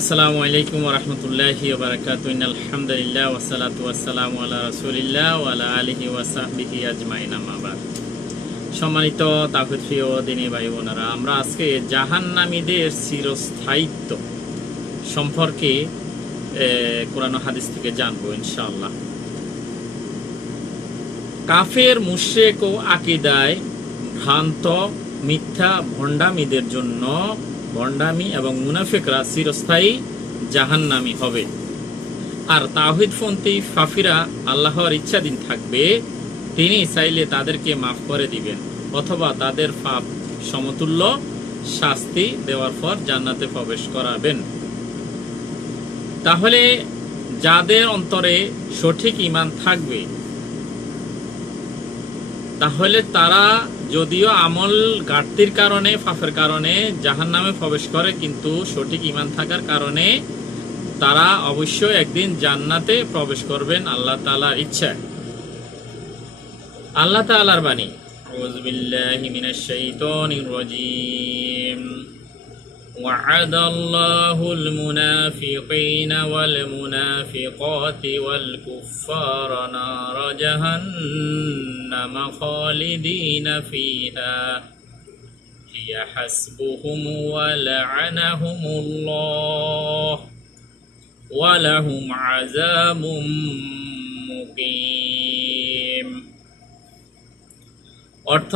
আসসালামু আলাইকুম ওয়া রাহমাতুল্লাহি ওয়া বারাকাতুহু। ইন্নাল হামদুলিল্লাহ ওয়া সালাতু ওয়াস সালামু আলা রাসূলিল্লাহ ওয়া আলা আলিহি ওয়া সাহবিহি আজমাইন, আম্মা বাদ। সম্মানিত তাওহীদ প্রিয় দিনী ভাই বোনেরা, আমরা আজকে জাহান্নামীদের চিরস্থায়িত্ব সম্পর্কে কোরআন ও হাদিস থেকে জানবো ইনশাআল্লাহ। কাফের, মুশরিক ও আকীদায় ভ্রান্ত মিথ্যা ভণ্ডামীদের জন্য ভণ্ডামি এবং মুনাফিকরা চিরস্থায়ী জাহান্নামী হবে, আর তাওহীদপন্থী কাফিরা আল্লাহর ইচ্ছাধীন থাকবে। তিনি চাইলে তাদেরকে মাফ করে দিবেন অথবা তাদের পাপ সমতুল্য শাস্তি দেওয়ার পর জান্নাতে প্রবেশ করাবেন। তাহলে যাদের অন্তরে সঠিক ঈমান থাকবে, তাহলে তারা যদিও আমল ঘাটতির কারণে, পাপের কারণে জাহান্নামে প্রবেশ করে, কিন্তু সঠিক ঈমান থাকার কারণে তারা অবশ্যই একদিন জান্নাতে প্রবেশ করবেন আল্লাহ তাআলার ইচ্ছায়। আল্লাহ তাআলার বাণী, আউযু বিল্লাহি মিনাশ শাইতানির রাজীম। ওয়া'আদাল্লাহুল মুনাফিকিনা ওয়াল মুনাফিকাতি ওয়াল কুফফারা নারা জাহান্নামা খালিদিনা ফিহা হিয়া হাসবুহুম ওয়া লা'আনাহুমুল্লাহ ওয়া লাহুম আযাবুম মুকিম। অর্থ,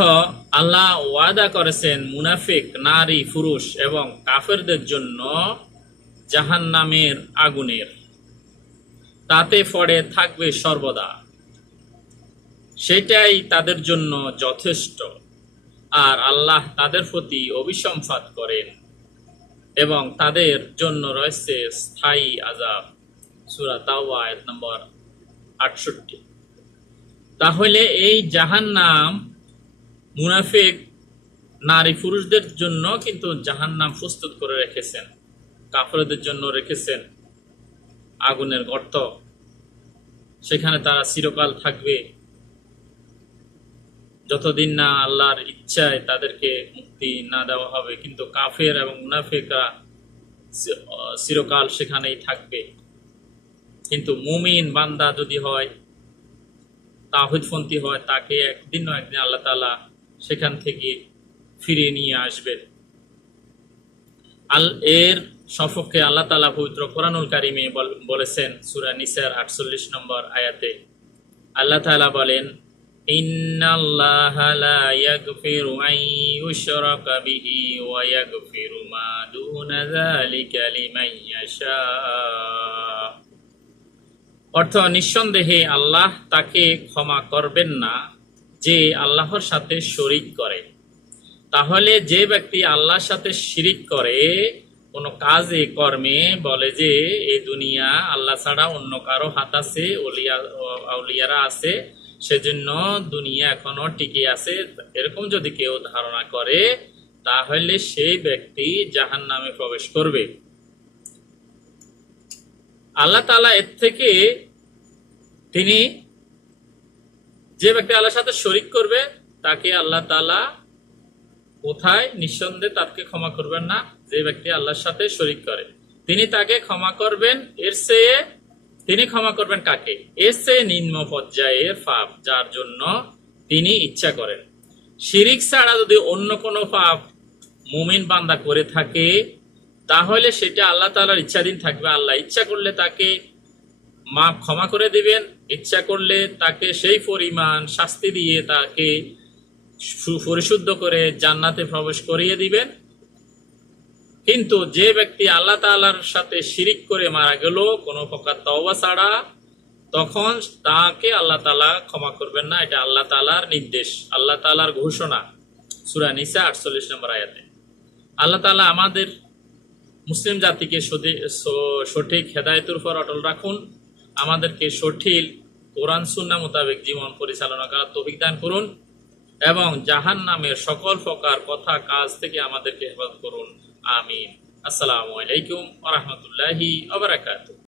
আল্লাহ ওয়াদা করেছেন মুনাফিক নারী, পুরুষ এবং কাফেরদের জন্য জাহান্নামের আগুনের, তাতে পড়ে থাকবে সর্বদা, সেটাই তাদের জন্য যথেষ্ট। আর আল্লাহ তাদের প্রতি অভিসম্পাত করেন এবং তাদের জন্য রয়েছে স্থায়ী আযাব। সূরা তাওবা আয়াত নম্বর 68। তাহলে এই জাহান্নাম মুনাফিক নারী পুরুষদের জন্য কিন্তু জাহান্নাম প্রস্তুত করে রেখেছেন, কাফেরদের জন্য রেখেছেন আগুনের গর্ত, সেখানে তারা চিরকাল থাকবে যতদিন না আল্লাহর ইচ্ছায় তাদেরকে মুক্তি না দেওয়া হবে। কিন্তু কাফের এবং মুনাফিকরা চিরকাল সেখানেই থাকবে। কিন্তু মুমিন বান্দা যদি হয়, তাওহীদপন্থী হয়, তাকে একদিন না একদিন আল্লাহ তাআলা সেখান থেকে ফিরিয়ে নিয়ে আসবেন। এর সপক্ষে আল্লাহ তাআলা পবিত্র কোরআনুল কারিমে বলেছেন, সূরা নিসার 48 নম্বর আয়াতে আল্লাহ তাআলা বলেন, ইন্নাল্লাহা লা ইয়াগফিরু আন ইউশরাকা বিহি ওয়া ইয়াগফিরু মা দুনা যালিকা লিমান ইয়াশা। অর্থ, নিঃসন্দেহে আল্লাহ তাকে ক্ষমা করবেন না যে আল্লাহর সাথে শরীক করে। তাহলে যে ব্যক্তি আল্লাহর সাথে শিরিক করে, কোনো কাজে কর্মে বলে যে এই দুনিয়া আল্লাহ ছাড়া অন্য কারো হাত আছে, আউলিয়ারা আছে, সেজন্য দুনিয়া এখনো টিকে আছে, এরকম যদি কেউ ধারণা করে, তাহলে সেই ব্যক্তি জাহান্নামে প্রবেশ করবে। আল্লাহ তাআলা এর থেকে, তিনি যে ব্যক্তি আল্লাহর সাথে শরীক করবে তাকে আল্লাহ তাআলা কোথায় নিঃসন্দেহে তাকে ক্ষমা করবেন না। যে ব্যক্তি আল্লাহর সাথে শরীক করে তিনি তাকে ক্ষমা করবেন, এর চেয়ে তিনি ক্ষমা করবেন কাকে? এর চেয়ে নিম্ন পর্যায়ের পাপ যার জন্য তিনি ইচ্ছা করেন। শিরিক ছাড়া যদি অন্য কোনো পাপ মুমিন বান্দা করে থাকে, তাহলে সেটা আল্লাহ তাআলার ইচ্ছাধীন থাকবে। আল্লাহ ইচ্ছা করলে তাকে মাফ ক্ষমা করে দিবেন, ইচ্ছা করলে তাকে সেই পরিমাণ শাস্তি দিয়ে তাকে পরিশুদ্ধ করে জান্নাতে প্রবেশ করিয়ে দিবেন। কিন্তু যে ব্যক্তি আল্লাহ তাআলার সাথে শিরিক করে মারা গেল কোনো প্রকার তওবা ছাড়া, তখন তাকে আল্লাহ তাআলা ক্ষমা করবেন না। এটা আল্লাহ তাআলার নির্দেশ, আল্লাহ তাআলার ঘোষণা, সূরা নিসা 48 নম্বর আয়াতে। আল্লাহ তাআলা আমাদের মুসলিম জাতিকে সঠিক হেদায়েতের উপর অটল রাখুন, আমাদেরকে সঠিক কোরআন সুন্নাহ মোতাবেক জীবন পরিচালনা করার তৌফিক দান করুন এবং জাহান্নামের সকল প্রকার কথা কাজ থেকে আমাদেরকে হেফাজত করুন। আমিন। আসসালামু আলাইকুম ওয়া রাহমাতুল্লাহি ওয়া বারাকাতুহু।